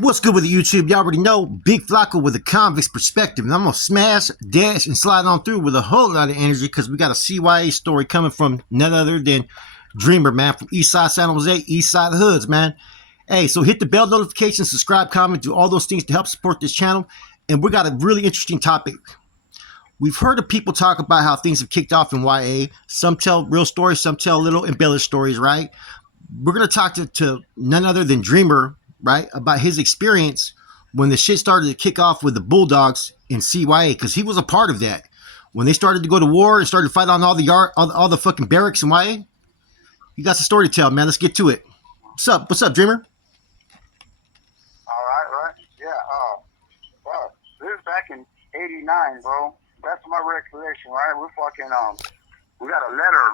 What's good with the YouTube? You already know, Big Flacco with a convict's perspective. And I'm going to smash, dash, and slide on through with a whole lot of energy because we got a CYA story coming from none other than Dreamer, man, from Eastside San Jose, Eastside Hoods, man. Hey, so hit the bell notification, subscribe, comment, do all those things to help support this channel. And we got a really interesting topic. We've heard of people talk about how things have kicked off in YA. Some tell real stories, some tell little embellished stories, right? We're going to talk to none other than Dreamer, right, about his experience when the shit started to kick off with the Bulldogs in CYA, because he was a part of that. When they started to go to war and started to fight on all the fucking barracks in YA, you got some story to tell, man. Let's get to it. What's up, Dreamer? All right. Yeah, well, this is back in 89, bro. That's my recollection, right? We got a letter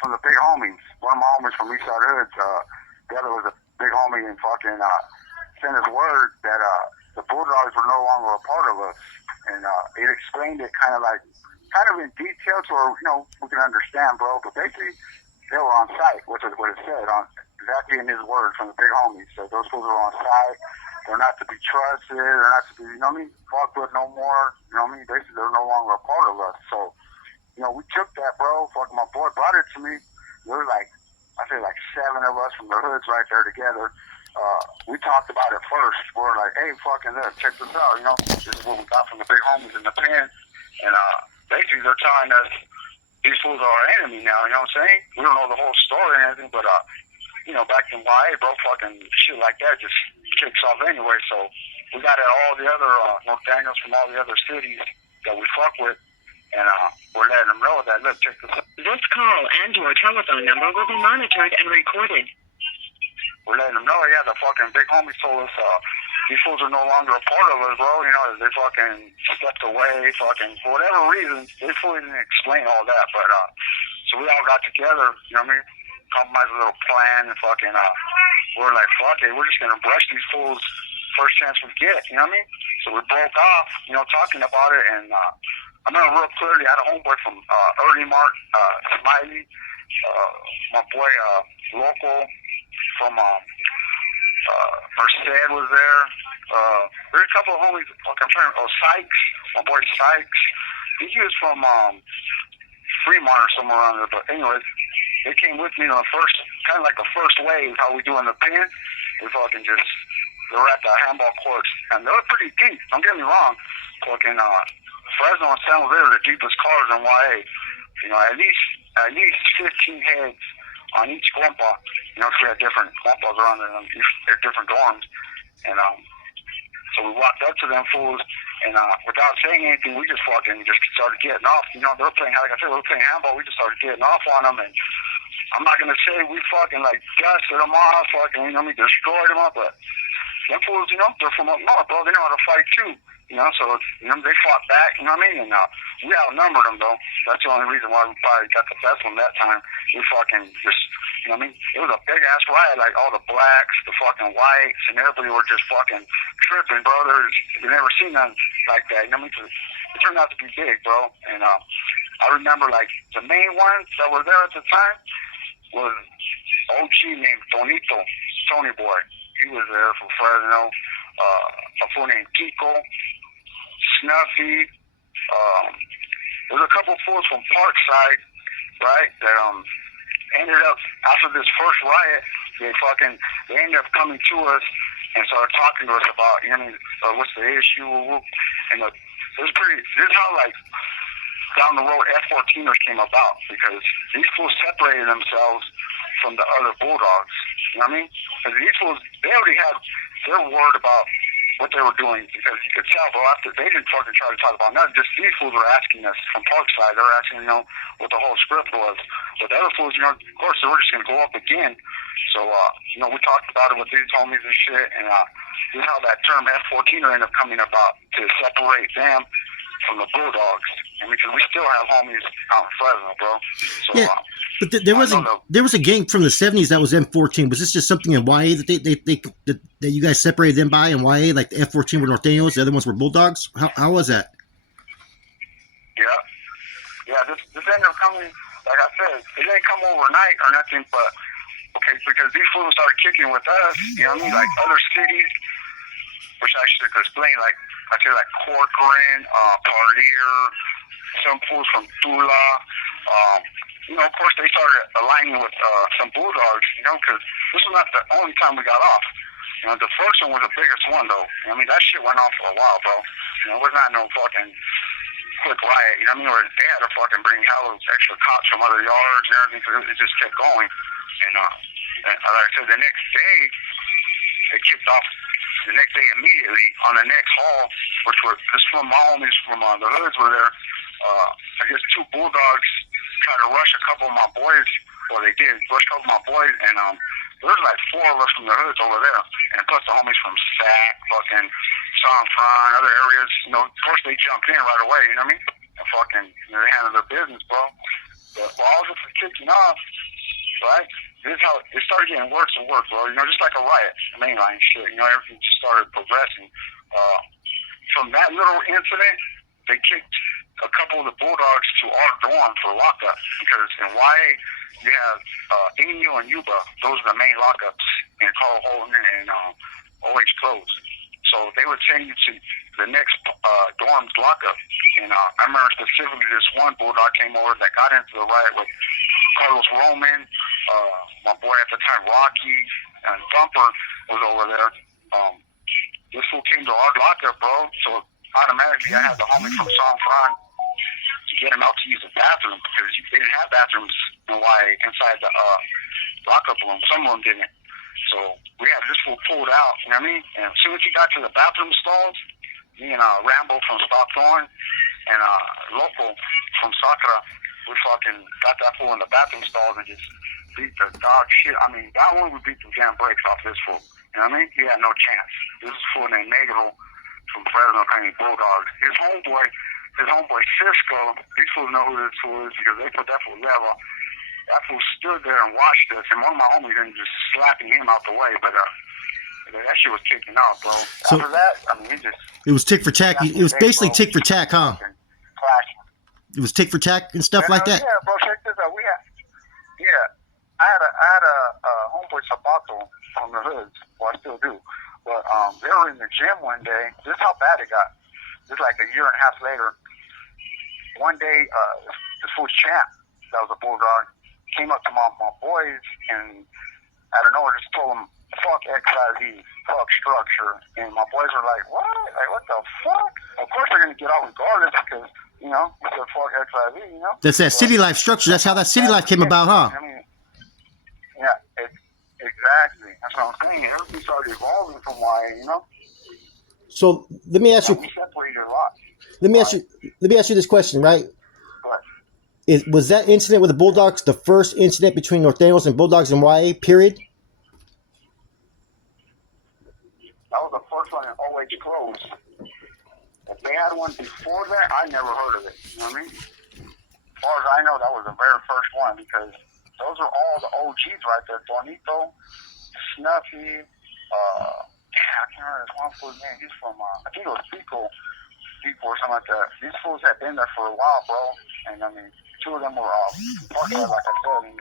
from the big homies. One of my homies from Eastside Hoods, the other was a big homie and sent us word that the Bulldogs were no longer a part of us. And it explained it kind of in detail to where, we can understand, bro. But basically, they were on site, which is what it said, exactly in his words from the big homies. So those fools are on site. They're not to be trusted. They're not to be, fucked with no more. Basically, they're no longer a part of us. So, we took that, bro. Fucking my boy brought it to me. There was I say 7 of us from the hoods right there together. We talked about it first. We were like, hey, fucking look, check this out. This is what we got from the big homies in the pen. And basically, they're telling us these fools are our enemy now. You know what I'm saying? We don't know the whole story or anything, but back in YA, bro, fucking shit like that just kicks off anyway. So we got all the other Nortenos from all the other cities that we fuck with. And we're letting them know that, look, check this out. This call and your telephone number will be monitored and recorded. We're letting them know, yeah, the fucking big homies told us these fools are no longer a part of us, bro. They fucking stepped away, fucking, for whatever reason. They fully didn't explain all that, but so we all got together, compromised a little plan, and fucking, we're like, fuck it, we're just gonna brush these fools first chance we get, So we broke off, talking about it, and I remember real clearly, I had a homeboy from Early Mark, Smiley, my boy Local from Merced was there. There's a couple of homies, Sykes, my boy Sykes. I think he was from Fremont or somewhere around there, but anyways, they came with me on the first, kind of like the first wave, how we do in the pen. We fucking just, they were at the handball courts, and they were pretty deep, don't get me wrong. Fucking Fresno and San Jose are the deepest cars in YA. At least 15 heads on each compa. Because we had different compas around there, different dorms. And so we walked up to them fools, and without saying anything, we just started getting off. They were playing, like I said, we were playing handball. We just started getting off on them, and I'm not gonna say we fucking dusted them off, destroyed them up, but them fools, they're from up north, bro. They know how to fight too. So they fought back, And we outnumbered them, though. That's the only reason why we probably got the best one that time. We fucking just, it was a big-ass riot, all the blacks, the fucking whites, and everybody were just fucking tripping, bro. You never seen nothing like that, It turned out to be big, bro. And I remember, the main ones that were there at the time was OG named Tony Boy. He was there from Fresno. A fool named Kiko, Snuffy. There's a couple fools from Parkside, right? That ended up after this first riot. They ended up coming to us and started talking to us about what's the issue, and this is how down the road F-14ers came about, because these fools separated themselves from the other Bulldogs. Because these fools, they're worried about what they were doing, because you could tell, bro, after they didn't fucking try to talk about nothing, just these fools were asking us from Parkside, they were asking, what the whole script was. But the other fools, of course, they were just going to go up again. So, we talked about it with these homies and shit, and this is how that term F-14er ended up coming about, to separate them from the Bulldogs. Because we still have homies out in Fresno, bro. So, yeah, but there was a gang from the 70s that was M14. Was this just something in YA that you guys separated them by in YA? Like the F14 were Nortenos, the other ones were Bulldogs? How was that? Yeah, this ended up coming, like I said, it didn't come overnight or nothing, but, because these fools started kicking with us, Like other cities, worse actually, to explain, like, I say, like, Corcoran, Parlier, some fools from Tula. Of course, they started aligning with some Bulldogs, because this was not the only time we got off. The first one was the biggest one, though. I mean, that shit went on for a while, bro. It was not no fucking quick riot, where they had to fucking bring hell of extra cops from other yards and everything, because it just kept going. And like I said, the next day, they kicked off the next day immediately on the next hall, which was, this from my homies from the hoods were there. I guess 2 Bulldogs tried to rush a couple of my boys. Well, they did rush a couple of my boys, and there was like 4 of us from the hoods over there, and plus the homies from Sac, fucking San Fran, other areas. Of course they jumped in right away. You know what I mean? And fucking, they handled their business, bro. But while all this was kicking off, right? This is how it started getting worse and worse, bro. Just like a riot, mainline shit. Everything just started progressing. From that little incident, they kicked a couple of the Bulldogs to our dorm for lockup, because in YA you have Inyo and Yuba. Those are the main lockups in Carl Holden and OH Close. So they would send you to the next dorm's lockup. And I remember specifically this one Bulldog came over that got into the riot with Carlos Roman, my boy at the time Rocky, and Thumper was over there. This fool came to our lockup, bro. So automatically I had the homie from San Fran to get him out to use the bathroom, because they didn't have bathrooms inside the lockup room. Some of them didn't. So we had this fool pulled out, you know what I mean? And as soon as he got to the bathroom stalls, me and Rambo from Stockthorn and Loco from Sakura, we fucking got that fool in the bathroom stalls and just beat the dog shit. I mean, that one we beat the damn brakes off this fool. You know what I mean? He had no chance. This is fool named Negro from Fresno County Bulldogs. His homeboy Cisco, these fools know who this fool is because they put that fool level. That fool stood there and watched us, and one of my homies ended just slapping him out the way. But that shit was kicking out, bro. So, after that, I mean, it was tick for tack. It was basically tick for tack, huh? It was tick for tack and stuff like that. Yeah, bro. Check this out. I had a homeboy Sabato from the hoods. Well, I still do. But they were in the gym one day. This is how bad it got. This is like a year and a half later. One day, this fool Champ, that was a Bulldog, came up to my boys and I don't know, just told them, fuck XIV, fuck structure. And my boys were like, what? Like, what the fuck? Of course they're going to get out regardless because, we said fuck XIV, That's that city life structure. That's how that city life came about, huh? I mean, yeah, exactly. That's what I'm saying. Everything started evolving from YA, So let me ask you. We separated a lot. Let me ask you this question, right? Was that incident with the Bulldogs the first incident between Nortenos and Bulldogs in YA, period? That was the first one in OH Close. If they had one before that, I never heard of it. You know what I mean? As far as I know, that was the very first one because those are all the OGs right there. Bonito, Snuffy, I can't remember this one fool's name. He's from, I think it was Pico or something like that. These fools had been there for a while, bro. And I mean, 2 of them were parked there, like I said. And,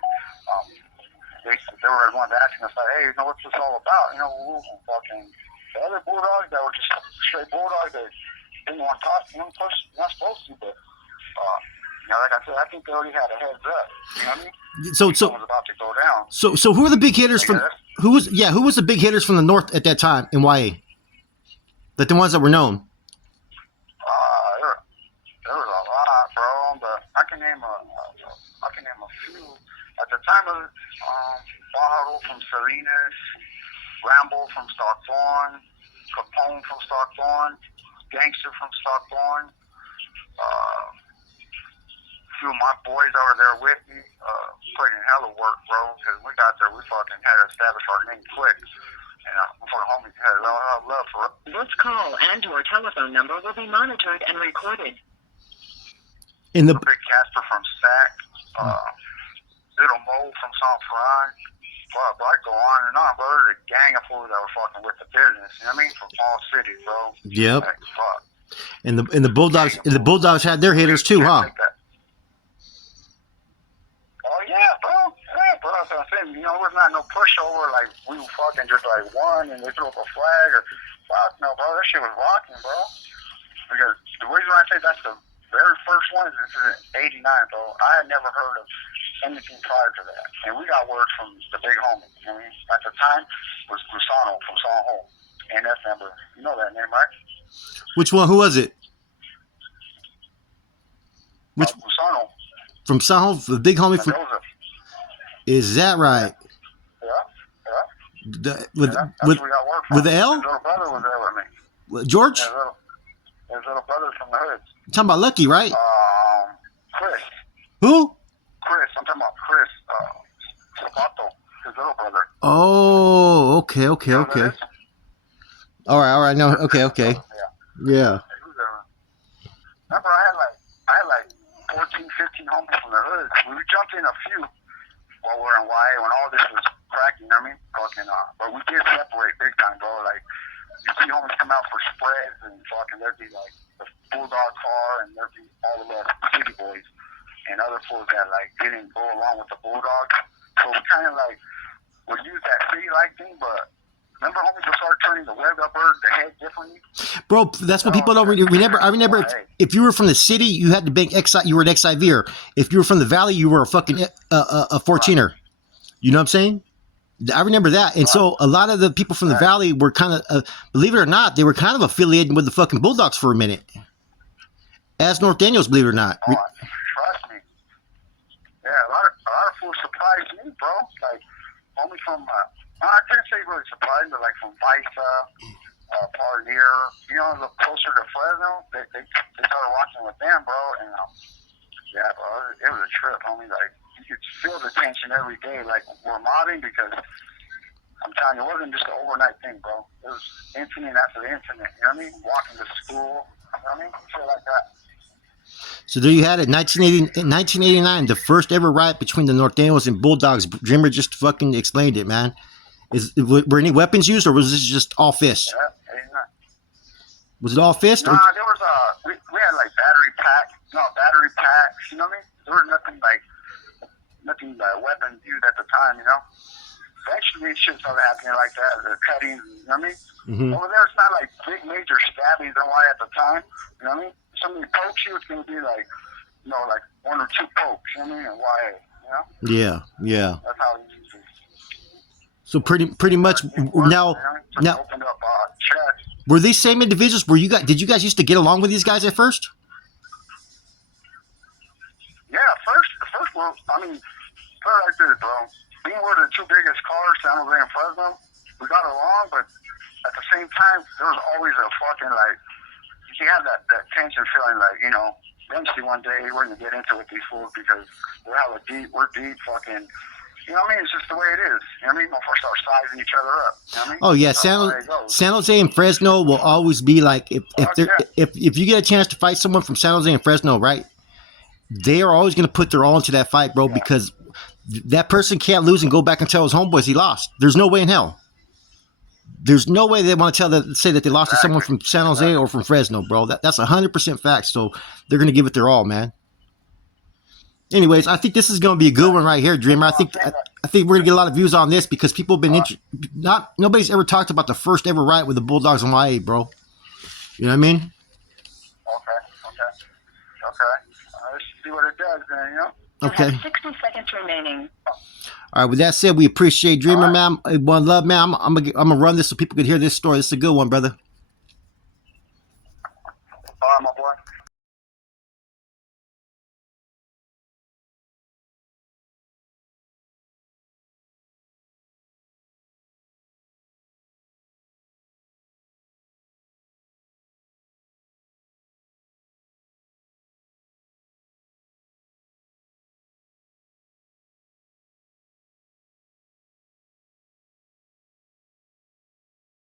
they were one asking us, like, hey, what's this all about? Fucking the other Bulldogs that were just straight Bulldogs that didn't want to talk, not supposed to, but, like I said, I think they already had a heads up. You know what I mean? So was about to go down. So who are the big hitters from? Who was the big hitters from the north at that time in YA? Like the ones that were known. There was a lot, bro. But I can name a few. At the time of Bajaro from Salinas, Rambo from Stockthorn, Capone from Stockthorn, Gangster from Stockthorn. Few of my boys over there with me put in hella work, bro, because we got there, we fucking had to establish our name quick. And my fucking homies had a lot of love for it. This call and or telephone number will be monitored and recorded. In the Big Casper from Sac, Little Mo from San Fran. Fuck, bro, I go on and on, bro. There's a gang of fools that were fucking with the business. You know what I mean? From all cities, bro. Yep. Like, fuck. And the Bulldogs had their hitters too, huh? Oh yeah, bro. Yeah, bro. That's what I'm saying. It was not no pushover like we fucking just like won and they threw up a flag or Fuck no, bro. That shit was rocking, bro. Because the reason why I say that's the very first one is this is in '89, bro. I had never heard of anything prior to that. And we got word from the big homie. I mean, at the time was Gusano from Song Ho. NF member. You know that name, right? Which one? Who was it? Which Gusano. from San Jose, the big homie from? Mendoza. Is that right? Yeah, yeah. With Yeah, that's with where we got word from. with the L? His little brother was there with me. George? His little brother from the hood. You're talking about Lucky, right? Chris. Who? Chris. I'm talking about Chris. Sabato. His little brother. Oh, okay. You know who that is? All right. No, okay. Yeah. Yeah. He was there. Remember, I had like 14, 15 homies from the hood. We jumped in a few while we were in YA when all this was cracking. You know what I mean? Fucking, but we did separate big time, bro. Like, you see homies come out for spreads and fucking there'd be like the Bulldog car and there'd be all of us city boys and other fools that like didn't go along with the Bulldogs. So we kind of like would use that city like thing, but remember homies would start turning the web up bird, the head differently. Bro, that's what people don't remember. I remember if you were from the city, you had to bank XI. You were an XIVer. If you were from the valley, you were a fucking a 14er. You know what I'm saying? I remember that. And so a lot of the people from the valley were kind of, believe it or not, they were kind of affiliated with the fucking Bulldogs for a minute. As Nortenos, believe it or not. Oh, trust me. Yeah, a lot of fools surprised me, bro. Like, only from, I couldn't say really surprised, but like from Visa, Parlier, you know, the closer to Fresno, they started watching with them, bro. And yeah, bro, it was a trip, homie. Like, you could feel the tension every day. Like, we're mobbing because I'm telling you, it wasn't just an overnight thing, bro. It was incident after incident. You know what I mean? Walking to school. You know what I mean? Shit like that. So there you had it, 1989, the first ever riot between the Nortenos and Bulldogs. Dreamer just fucking explained it, man. Were any weapons used, or was this just all fists? Yeah, 89. Was it all fist? Nah, there was we had like battery packs, you know what I mean? There was nothing like weapons used at the time, you know? Eventually shit started happening like that, the cuttings, you know what I mean? Mm-hmm. Over there it's not like big major stabbings and why at the time, you know what I mean? Somebody pokes you, it's gonna be like, you know, like one or two pokes, you know what I mean? And why, you know? Yeah. That's how it used to be. So pretty much now Opened up chest. were these same individuals? Did you guys used to get along with these guys at first? Yeah, first, well, I mean, put it like this, bro. Being we're the two biggest cars, San Jose and Fresno, we got along, but at the same time, there was always a fucking, like, you have that tension feeling like, you know, eventually one day we're going to get into it with these fools because we're deep fucking, you know what I mean? It's just the way it is. You know what I mean? We'll start sizing each other up. You know what I mean? Oh yeah, San Jose and Fresno will always be like if you get a chance to fight someone from San Jose and Fresno, right? They are always going to put their all into that fight, bro, because that person can't lose and go back and tell his homeboys he lost. There's no way in hell. There's no way they want to say that they lost to someone from San Jose or from Fresno, bro. That's 100% fact. So they're going to give it their all, man. Anyways, I think this is going to be a good one right here, Dreamer. I think we're going to get a lot of views on this because people have been nobody's ever talked about the first ever riot with the Bulldogs in YA, bro. You know what I mean? Okay. Let's see what it does, man. You know. Okay. You have 60 seconds remaining. All right. With that said, we appreciate Dreamer, man. One love, man. I'm gonna run this so people can hear this story. This is a good one, brother. All right, my boy.